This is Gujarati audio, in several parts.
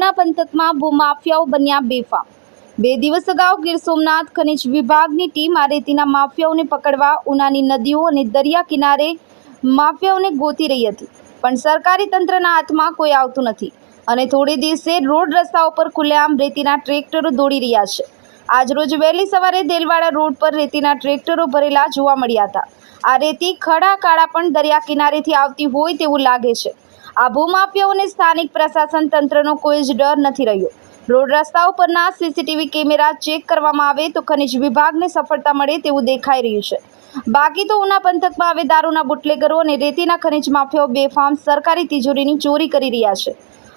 ઉના પંથકમાં ભૂમાફિયાઓ બન્યા બેફામ. બે દિવસ અગાઉ ગીર સોમનાથ ખનિજ વિભાગની ટીમ આ રેતીના માફિયાઓને પકડવા ઉનાની નદીઓ અને દરિયા કિનારે માફિયાઓને ગોતી રહી હતી. પણ સરકારી તંત્રના હાથમાં કોઈ આવતું નથી અને થોડે દિવસે રોડ રસ્તાઓ પર ખુલ્લેઆમ રેતીના ટ્રેક્ટરો દોડી રહ્યા છે. આજરોજ વહેલી સવારે દેલવાડા રોડ પર રેતીના ટ્રેક્ટરો ભરેલા જોવા મળ્યા હતા. આ રેતી ખડા કાળા પણ દરિયા કિનારેથી આવતી હોય તેવું લાગે છે. આ ભૂમાફિયાઓને સ્થાનિક પ્રશાસન તંત્રનો કોઈ જ ડર નથી રહ્યો. રોડ રસ્તાઓ પરના સીસીટીવી કેમેરા ચેક કરવામાં આવે તો ખનિજ વિભાગને સફળતા મળે તેવું દેખાઈ રહ્યું છે. બાકી તો ઉના પંથકમાં હવે દારૂના બુટલેગરો અને રેતીના ખનિજ માફિયાઓ બેફામ સરકારી તિજોરીની ચોરી કરી રહ્યા છે.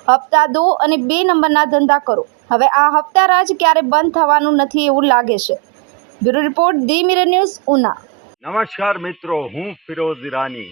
હપ્તા દો અને બે નંબરના ધંધા કરો. હવે આ હપ્તા રાજ ક્યારે બંધ થવાનું નથી એવું લાગે છે. Bureau report the mirror news Una. નમસ્કાર મિત્રો, હું ફિરોઝ ઈરાની.